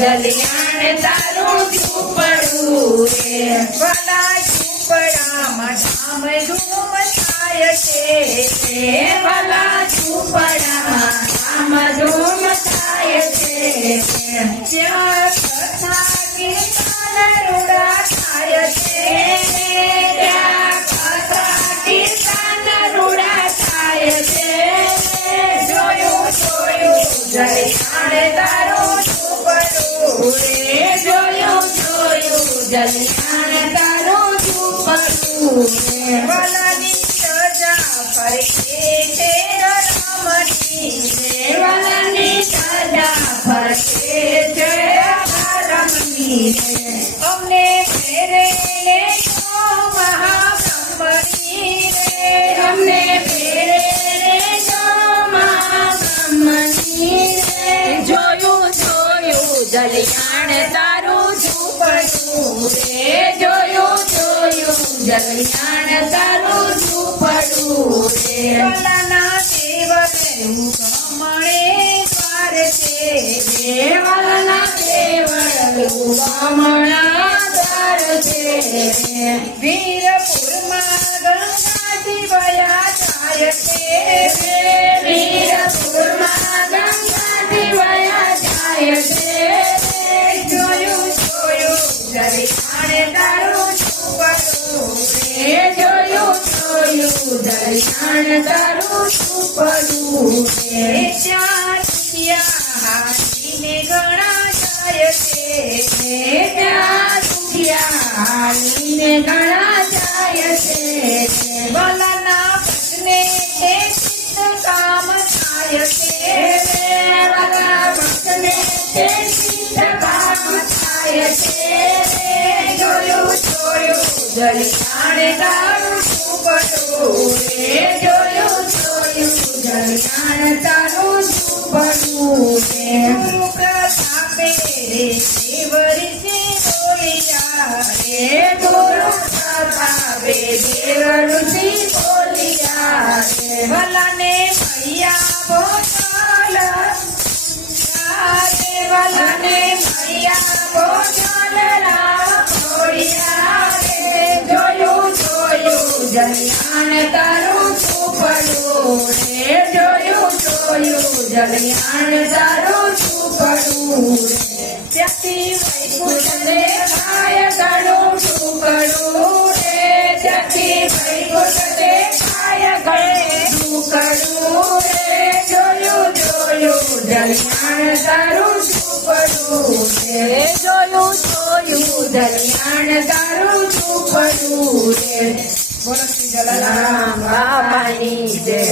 જલિયાણ તારું ઝૂંપડું રે ભલા ઝૂંપડામાં ધામધૂમ થાય છે ભલા ઝૂંપડામાં ધામધૂમ થાય છે ત્યાં કથા કીર્તન રૂડા થાય છે ત્યાં કથા કીર્તન રૂડા થાય છે જોયું જલિયાણ તારું ઝૂંપડું રે જોયું જલિયાણ તારું ઝૂંપડું રે ભલાની સજા ફરકે છે રમતી દેવલની સજા ફરકે છે રમતી અમને ફેરે તો મહાબ્રહ્મણી રે અમને ફેરે જો મહાબ્રહ્મની રે જોયું જલિયાણ તારું ઝૂંપડું રે જોયું જલિયાણ તારું ઝૂંપડું રે ભલાના દેવનું ગમણે દ્વાર છે દેવલના દેવળનું ગમણા દ્વાર છે વીરપુરમાં ગંગાજી વયા જાય છે વીરપુરમાં ગંગાજી વયા જાય છે જોયું જલિયાણ તારું ઝૂંપડું રે જોયું જલિયાણ તારું ઝૂંપડું રે ત્યાં હાથીને ઘણા જાય છે ત્યાં દુખિયારીને ઘણા જાય છે ભલાના ભજને તે ચિત્ત કામ થાય છે ભલા ભક્તને તે સિદ્ધ કામ થાય છે જોયું જલિયાણ તારું ઝૂંપડું રે જોયું જલિયાણ તારું ઝૂંપડું રે ગુરુ પ્રતાપે દેવરીથી બોલ્યા રે ગુરુ પ્રતાપે દેવ ઋષિ બોલ્યા રે ભલાને મૈયા ભોજન ભલાને મૈયા ભોજન બોલ્યા રે જોયું જલિયાણ તારું ઝૂંપડું રે જોયું જલિયાણ તારું ઝૂંપડું રે ત્યાંથી વૈકુંઠ દેખાય ઘણું ઝૂંપડું રે ત્યાંથી વૈકુંઠ દેખાય ઘણું ઝૂંપડું રે જોયું જલિયાણ તારું ઝૂંપડું રે જોયું જલિયાણ તારું ઝૂંપડું રે બોલો શ્રી જલારામ બાબાની જય